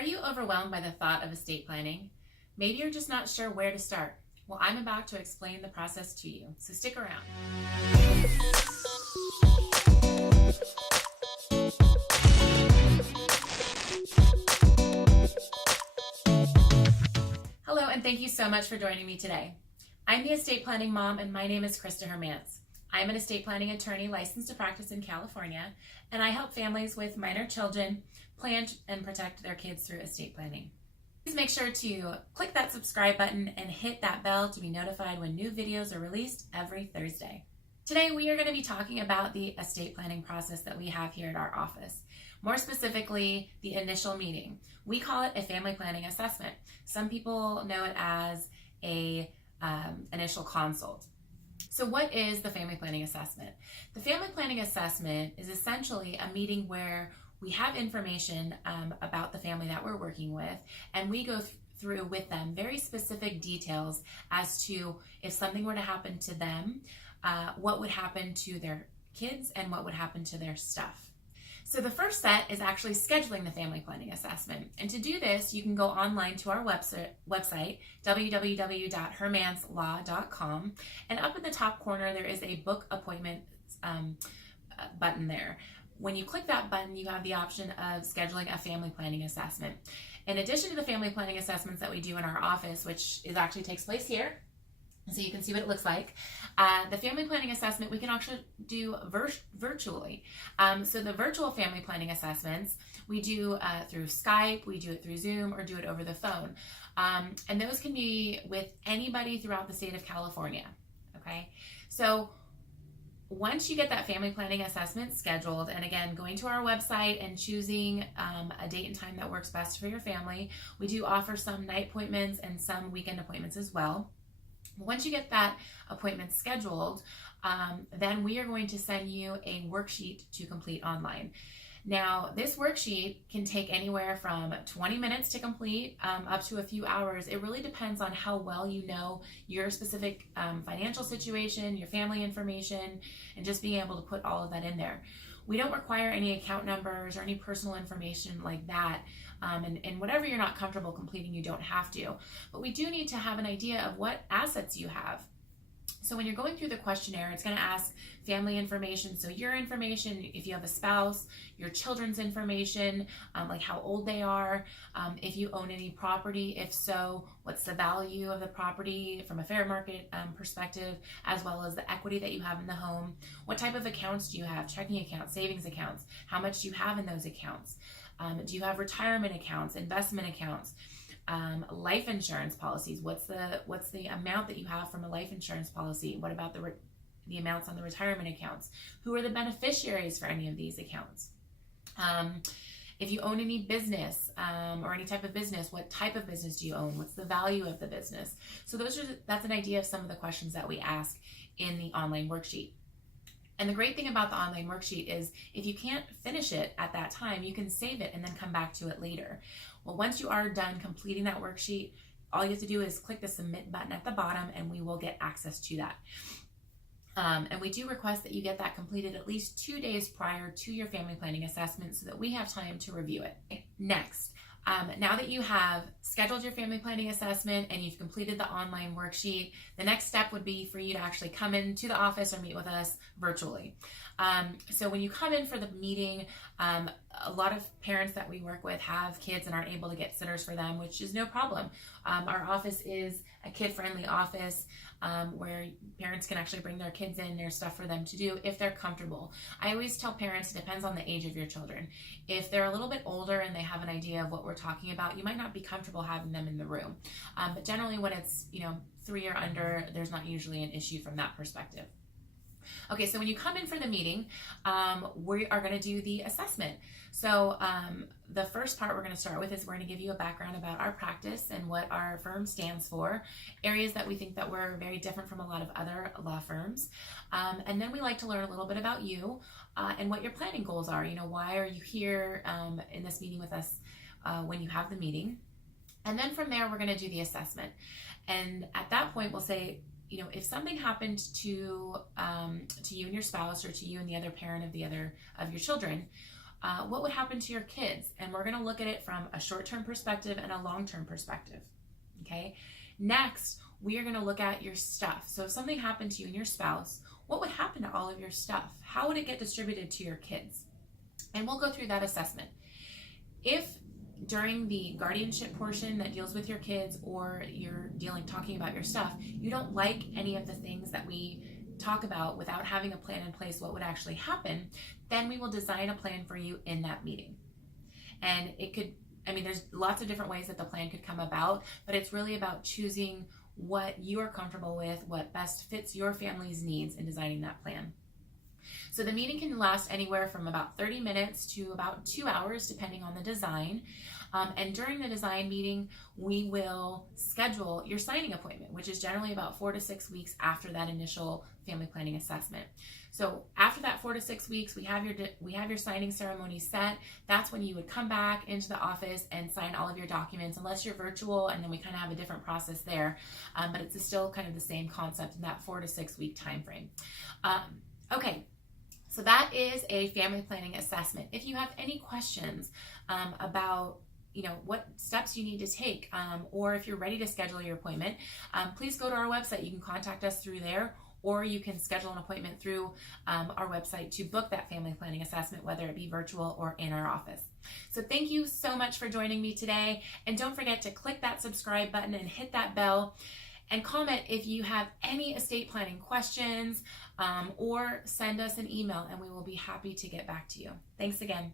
Are you overwhelmed by the thought of estate planning? Maybe you're just not sure where to start. Well, I'm about to explain the process to you, so stick around. Hello, and thank you so much for joining me today. I'm the estate planning mom, and my name is Krista Hermance. I'm an estate planning attorney licensed to practice in California, and I help families with minor children plan and protect their kids through estate planning. Please make sure to click that subscribe button and hit that bell to be notified when new videos are released every Thursday. Today we are going to be talking about the estate planning process that we have here at our office. More specifically, the initial meeting. We call it a family planning assessment. Some people know it as a initial consult. So what is the family planning assessment? The family planning assessment is essentially a meeting where we have information about the family that we're working with, and we go through with them very specific details as to if something were to happen to them, what would happen to their kids, and what would happen to their stuff. So the first set is actually scheduling the family planning assessment. And to do this, you can go online to our website, www.hermancelaw.com. And up in the top corner, there is a book appointment button there. When you click that button, you have the option of scheduling a family planning assessment. In addition to the family planning assessments that we do in our office, which actually takes place here, so you can see what it looks like. The family planning assessment we can actually do virtually. So the virtual family planning assessments we do through Skype, we do it through Zoom, or do it over the phone. And those can be with anybody throughout the state of California. Okay, so once you get that family planning assessment scheduled, and again, going to our website and choosing a date and time that works best for your family, we do offer some night appointments and some weekend appointments as well. Once you get that appointment scheduled, then we are going to send you a worksheet to complete online. Now, this worksheet can take anywhere from 20 minutes to complete up to a few hours. It really depends on how well you know your specific financial situation, your family information, and just being able to put all of that in there. We don't require any account numbers or any personal information like that. And whatever you're not comfortable completing, you don't have to. But we do need to have an idea of what assets you have. So when you're going through the questionnaire, it's going to ask family information. So your information, if you have a spouse, your children's information, like how old they are, if you own any property, if so, what's the value of the property from a fair market perspective, as well as the equity that you have in the home. What type of accounts do you have? Checking accounts, savings accounts. How much do you have in those accounts? Do you have retirement accounts, investment accounts? Life insurance policies. What's the amount that you have from a life insurance policy? What about the amounts on the retirement accounts? Who are the beneficiaries for any of these accounts? If you own any business or any type of business, what type of business do you own? What's the value of the business? So that's an idea of some of the questions that we ask in the online worksheet. And the great thing about the online worksheet is if you can't finish it at that time, you can save it and then come back to it later. Well, once you are done completing that worksheet, all you have to do is click the submit button at the bottom and we will get access to that. And we do request that you get that completed at least 2 days prior to your family planning assessment so that we have time to review it. Next, now that you have scheduled your family planning assessment and you've completed the online worksheet, the next step would be for you to actually come into the office or meet with us virtually. So when you come in for the meeting, a lot of parents that we work with have kids and aren't able to get sitters for them, which is no problem. Our office is a kid-friendly office where parents can actually bring their kids in. There's stuff for them to do if they're comfortable. I always tell parents it depends on the age of your children. If they're a little bit older and they have an idea of what we're talking about, you might not be comfortable having them in the room. But generally when it's 3 or under, there's not usually an issue from that perspective. Okay, so when you come in for the meeting, we are going to do the assessment. So the first part we're going to start with is we're going to give you a background about our practice and what our firm stands for, areas that we think that we're very different from a lot of other law firms. And then we like to learn a little bit about you and what your planning goals are. Why are you here in this meeting with us when you have the meeting? And then from there, we're going to do the assessment. And at that point, we'll say, if something happened to you and your spouse, or to you and the other parent of your children, what would happen to your kids? And we're going to look at it from a short-term perspective and a long-term perspective. Okay. Next, we are going to look at your stuff. So if something happened to you and your spouse, what would happen to all of your stuff? How would it get distributed to your kids? And we'll go through that assessment. If during the guardianship portion that deals with your kids, or you're talking about your stuff, you don't like any of the things that we talk about without having a plan in place, what would actually happen, then we will design a plan for you in that meeting. And it could, there's lots of different ways that the plan could come about, but it's really about choosing what you are comfortable with, what best fits your family's needs in designing that plan. So the meeting can last anywhere from about 30 minutes to about 2 hours, depending on the design. And during the design meeting, we will schedule your signing appointment, which is generally about 4 to 6 weeks after that initial family planning assessment. So after that 4 to 6 weeks, we have your signing ceremony set. That's when you would come back into the office and sign all of your documents, unless you're virtual, and then we kind of have a different process there. But it's still kind of the same concept in that 4 to 6 week time frame. Okay. So that is a family planning assessment. If you have any questions about what steps you need to take, or if you're ready to schedule your appointment, please go to our website. You can contact us through there, or you can schedule an appointment through our website to book that family planning assessment, whether it be virtual or in our office. So thank you so much for joining me today. And don't forget to click that subscribe button and hit that bell. And comment if you have any estate planning questions, or send us an email, and we will be happy to get back to you. Thanks again.